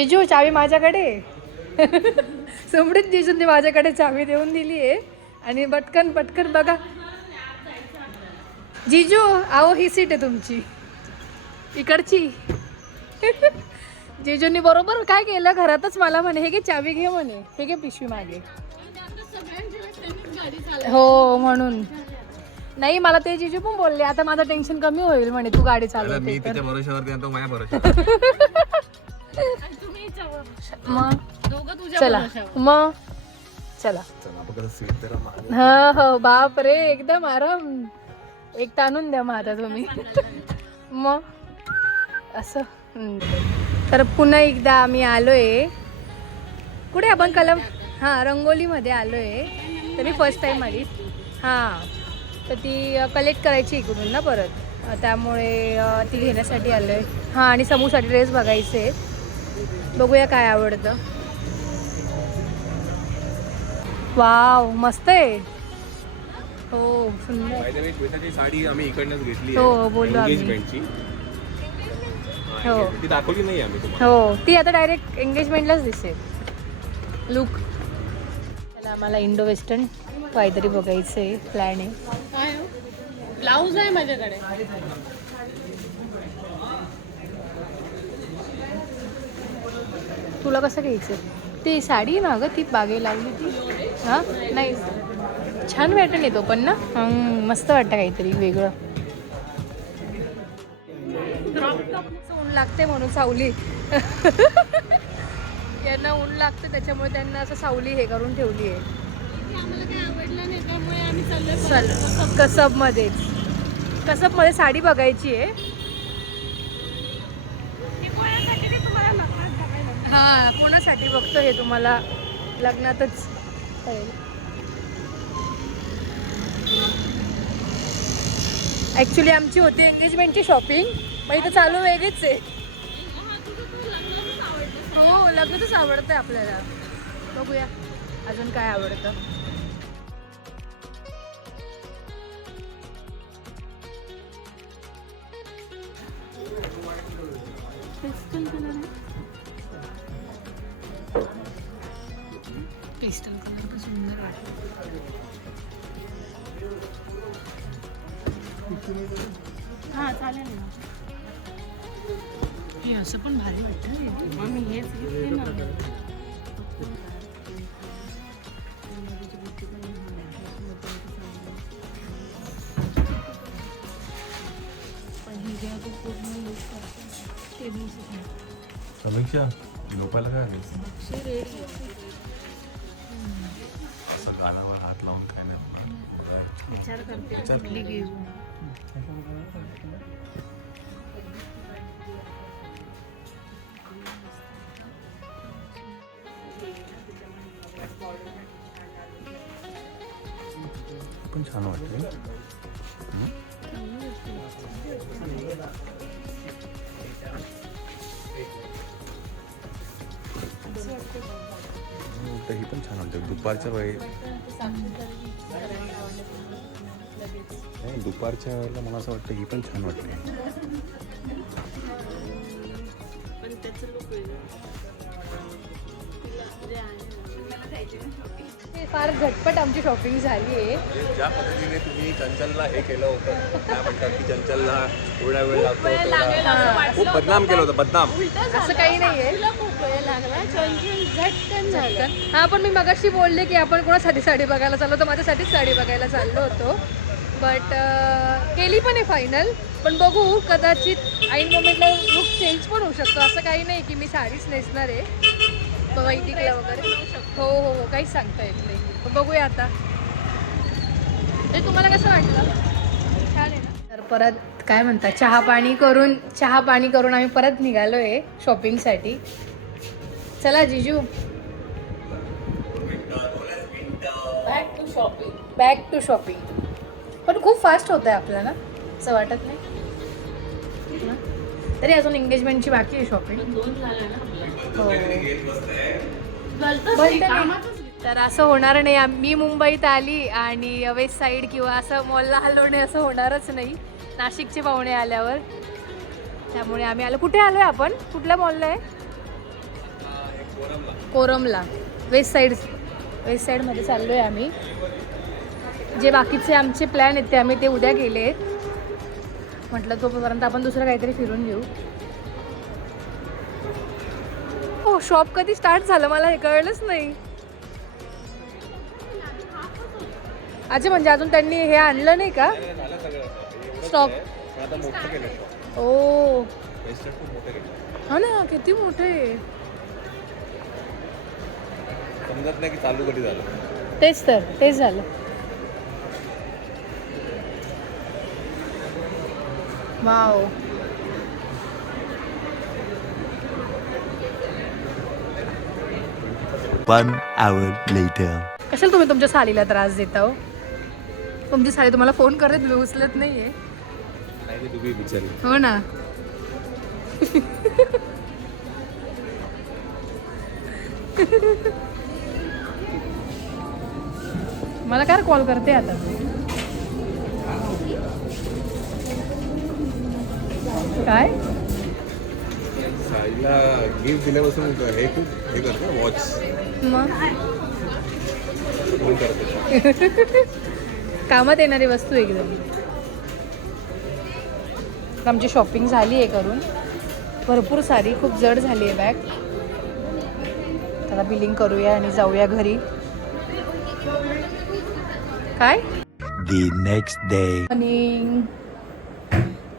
जिजू चावी माझ्याकडे. समृद्ध जिजूंनी माझ्याकडे चावी देऊन दिली आहे आणि पटकन पटकन बघा. जिजू आहो, ही सीट आहे तुमची इकडची. जिजूंनी बरोबर काय केलं, घरातच मला म्हणे हे घे चावी घे म्हणे, हे घे पिशवी मागे. हो म्हणून नाही, मला ते जिजू पण बोलले आता माझं टेन्शन कमी होईल म्हणे तू गाडी चालवते. मी तिच्या भरोश्यावरती आणि तो माझ्या भरोश्यावर. मग चला मग चला. हो बाप रे, एकदम आराम. एक ताणून द्या मग आता तुम्ही. मग असं तर पुन्हा एकदा आम्ही आलोय. कुठे आपण कलम रंगोलीमध्ये आलोय. तरी फर्स्ट टाइम आली. तर ती कलेक्ट करायची इकडून ना परत, त्यामुळे ती घेण्यासाठी आलोय. आणि समूसाठी ड्रेस बघायचे. बघूया काय आवडतं. वाव मस्त आहे. हो सुंदर. साडी आम्ही इकडनंच घेतली. हो बोललो आम्ही. हो ती दाखवली नाही आम्ही तुम्हाला. हो ती आता डायरेक्ट एंगेजमेंटलाच दिसेल लुक. त्याला आम्हाला इंडो वेस्टर्न काहीतरी बघायचं आहे. प्लॅन आहे. ब्लाऊज आहे माझ्याकडे. तुला कसं घ्यायचं? ती साडी ना गं, ती बागे लावली ती. नाही छान पॅटर्न येतो पण ना. मस्त वाटतं काहीतरी वेगळं. ऊन लागते म्हणून सावली. यांना ऊन लागते त्याच्यामुळे त्यांना असं सावली हे करून ठेवली आहे. कसबमध्ये साडी बघायची आहे. कोणासाठी बघतो हे तुम्हाला लग्नातच कळेल. ॲक्च्युली आमची होती एंगेजमेंटची शॉपिंग, मग इथं चालू वेगळीच आहे. हो लग्नातच आवडतं आपल्याला. बघूया अजून काय आवडतं. पेस्टल कलर का सुंदर वाटतो. चालेल ना. हे असं पण भारी वाटतं. आम्ही हेच घेतले ना. समीक्षा लोकायला काय असं गालावर हात लावून काय नाही विचार करते कुठली घेऊ. पण छान वाटते. ही पण छान वाटते दुपारच्या वेळी. नाही दुपारच्या वेळेला मला असं वाटतं ही पण छान वाटते. फार झटपट आमची शॉपिंग झाली आहे. ज्या पद्धतीने तुम्ही चंचलला हे केलं होतं, काय म्हणतात की चंचलला एवढा वेळ लागतो, खूप बदनाम केलं होतं. बदनाम असं काही नाहीये. खूप वेळ लागला. झटकन झालं. पण मी मगाशी बोलले की आपण कोणासाठी साडी बघायला चाललो होतो. माझ्यासाठीच साडी बघायला चाललो होतो. बट केली पण आहे फायनल. पण बघू, कदाचित ऐन मोमेंटला लुक चेंज पण होऊ शकतो. असं काही नाही की मी साडीच नेसणार आहे वैदिकला वगैरे. हो हो हो काहीच सांगता येत नाही. बघूया आता. ते तुम्हाला कसं वाटलं? छान आहे ना. तर परत काय म्हणतात चहा पाणी करून आम्ही परत निघालो आहे शॉपिंगसाठी. चला जिजू. Back to shopping. पण खूप फास्ट होत आहे आपल्याला ना, असं वाटत नाही? तरी अजून एंगेजमेंटची बाकी आहे शॉपिंग. हो तर असं होणार नाही. मी मुंबईत आली आणि वेस्ट साईड किंवा असं मॉलला हलवणे असं होणारच नाही. नाशिकचे पाहुणे आल्यावर त्यामुळे आम्ही आलो. कुठे आलोय आपण? कुठल्या मॉलला आहे? कोरमला वेस्ट साईडमध्ये चाललो आहे आम्ही. जे बाकीचे आमचे प्लॅन आहेत ते आम्ही ते उद्या केले आहेत. म्हटलं तोपर्यंत आपण दुसरं काहीतरी फिरून घेऊ. हो शॉप कधी स्टार्ट झालं मला हे कळलंच नाही. अच्छा म्हणजे अजून त्यांनी हे आणलं नाही का झालं सगळं स्टॉक? आता मोठं केलं shop. ओ Western खूप मोठं केलं. हा ना किती मोठे. समजत नाही की चालू कधी झालं. तेच झालं. Wow 1 hour later. कशाला तुम्ही तुमच्या साडीला त्रास देता हो? तुमची साडी तुम्हाला फोन करते तुम्ही उचलत नाहीये. नाही तुम्ही विचारली. हो ना. मला काय कॉल करते आता. काय साईला गिफ्ट दिल्यापासून हे खूप हे करतो वॉच मग करतो. कामात येणारी वस्तू एकदम. आमची शॉपिंग झाली आहे करून भरपूर सारी. खूप जड झाली आहे बॅग. आता बिलिंग करूया आणि जाऊया घरी. काय The next day. मॉर्निंग.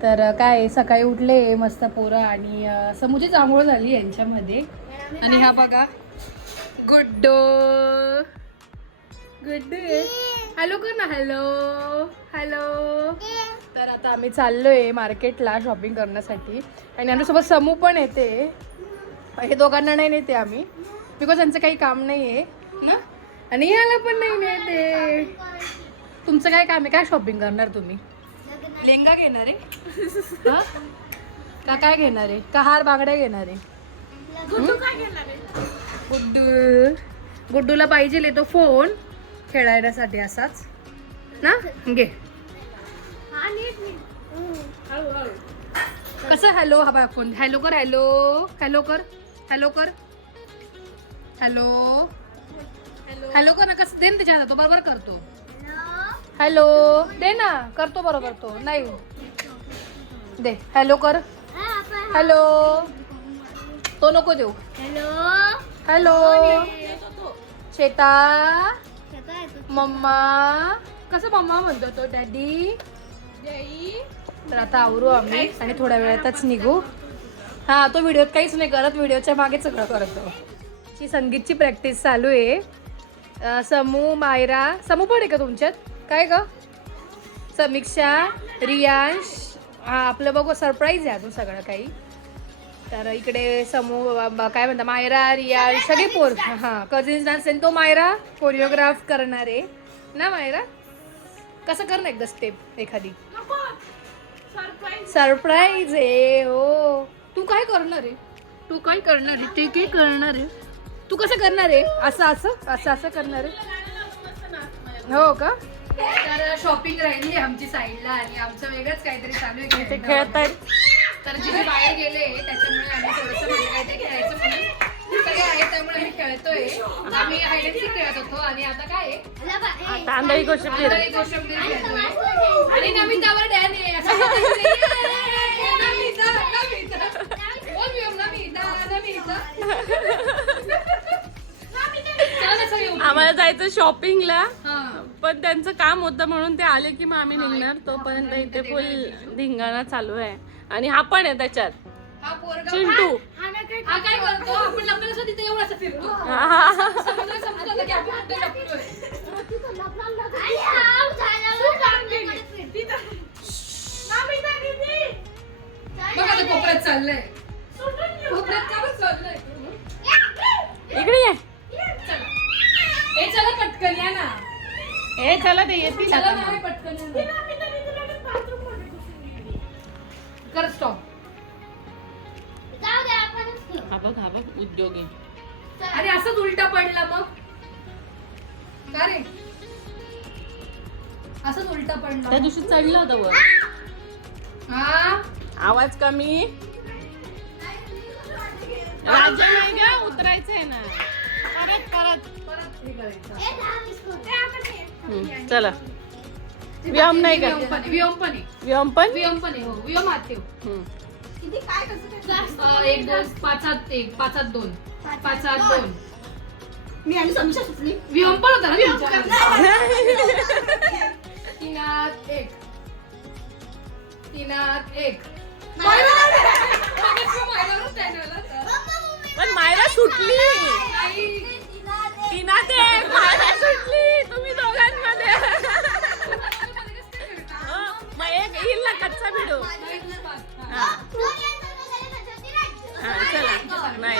तर काय सकाळी उठले मस्त पोरं आणि समूचीच आंघोळ झाली यांच्यामध्ये. आणि हा बघा गुड्डो हॅलो कर ना. हॅलो. तर आता आम्ही चाललोय मार्केटला शॉपिंग करण्यासाठी आणि आमच्यासोबत समू पण येते. हे दोघांना नाही नेते आम्ही बिकॉज त्यांचं काही काम नाही आहे ना. आणि ह्याला पण नाही नेते. तुमचं काय काम आहे? काय शॉपिंग करणार तुम्ही? लेंगा घेणार आहे का काय घेणार आहे? का हार बांगड्या घेणार आहे? गुड्डूला पाहिजे तो फोन खेळायसाठी असाच ना. घे कसं. हॅलो हा बघ फोन. हॅलो कर. हॅलो कर ना. कसं दे ना त्याच्या हातात. तो बरोबर करतो. हॅलो दे ना. करतो बरोबर तो. नाही दे. हॅलो कर. हॅलो. तो नको देऊ. हॅलो श्वेता. मम्मा. कसं मम्मा म्हणतो तो? डॅडी. तर आता आवरू आम्ही आणि थोड्या वेळातच निघू. हा तो व्हिडिओत काहीच नाही करत. व्हिडिओच्या मागे सगळं करतो. ची संगीतची प्रॅक्टिस चालू आहे. समू मायरा. समू पण आहे का तुमच्यात? काय ग? समीक्षा रियांश. हा आपलं बघू सरप्राईज आहे अजून सगळं काही. तर इकडे समू काय म्हणता मायरा रियांश सगळे पोर. हां कझिन्स डान्स. तो मायरा कोरिओग्राफ करणार आहे ना. मायरा कसं कर ना एकदा स्टेप एखादी. सरप्राईज आहे. हो तू काय करणार आहे? ते काय करणार आहे? तू कसं करणार आहे? असं करणार आहे? हो का. तर शॉपिंग राहिली आमची साईडला आणि आमचं वेगळंच काहीतरी चालू आहे. ते खेळत आहेत. तर जिथे बाहेर गेले त्याच्यामुळे आम्ही थोडंसं म्हणजे काहीतरी खेळायचं म्हणून सगळे आहेत त्यामुळे आम्ही खेळतोय. आम्ही हाईड अँड सीक खेळत होतो आणि आता काय आहे तांदळी कोशिंबीर खेळतोय. आणि नमितावर डॅन आहे. असं आम्हाला जायचं शॉपिंगला पण त्यांचं काम होतं म्हणून ते आले की मग आम्ही निघणार. तोपर्यंत इथे फुल धिंगाणा चालू आहे. आणि हा पण आहे त्याच्यात चिंटू. हा काय करतो? आपण लग्नाला तिथे एवढं असं फिरतो. समजलं की आपण कुठे लपतोय. बघा ते कोपऱ्यात चाललंय. कोपऱ्यात का बस चाललंय? इकडे ये. ए चला पटकन या ना. ए चला ते येतील. चला ना पटकन या ना. कर स्टॉप. हा बघ उद्योगी. अरे असंच उलटा पडला मग का रे? असंच उलटा पडला. त्या दिवशी चढलं होतं वर. हा आवाज कमी. राजा नाही का उतरायचंय ना. परत हे करायचं. चला व्यायाम नाही का व्यायाम पण आहे. व्यायाम पण व्यायाम पण आहे. हो व्यायाम हात ठेव. हम्म. 1 2 5 1 5 2 5 2 मी आणि समीक्षा सुचली. व्यायाम पण होता ना तुमच्याकडे? 3 1 3 1 पण मायरा सुटली टीना ते मायरा सुटली तुम्ही दोघांमध्ये मग एक येईल ना कच्चा व्हिडिओ हा चला नाही